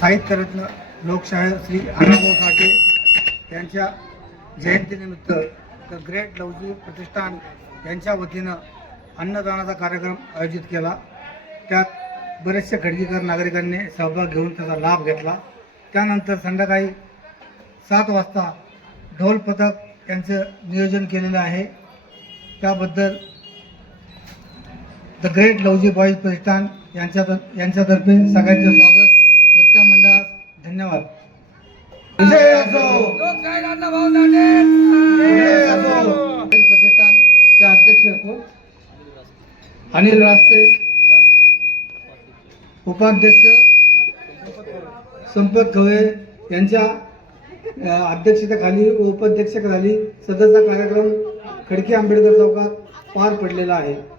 साहित्यरत्न लोकशाहीर श्री अण्णाभाऊ साठे यांच्या जयंतीनिमित्त द ग्रेट लवजी प्रतिष्ठान यांच्या वतीनं अन्नदानाचा कार्यक्रम आयोजित केला. त्यात बरेचसे खडगीकर नागरिकांनी सहभाग घेऊन त्याचा लाभ घेतला. त्यानंतर संध्याकाळी सात वाजता ढोल पथक यांचं नियोजन केलेलं आहे. त्याबद्दल द ग्रेट लवजी बॉईज प्रतिष्ठान यांच्या यांच्यातर्फे सगळ्यांचे स्वागत. मंडळास धन्यवाद. असो. प्रतिष्ठानचे अध्यक्ष? अनिल रास्ते. उपाध्यक्ष संपत खवळे यांच्या अध्यक्षतेखाली व उपाध्यक्षतेखाली सदरचा कार्यक्रम खडकी आंबेडकर चौकात पार पडलेला आहे.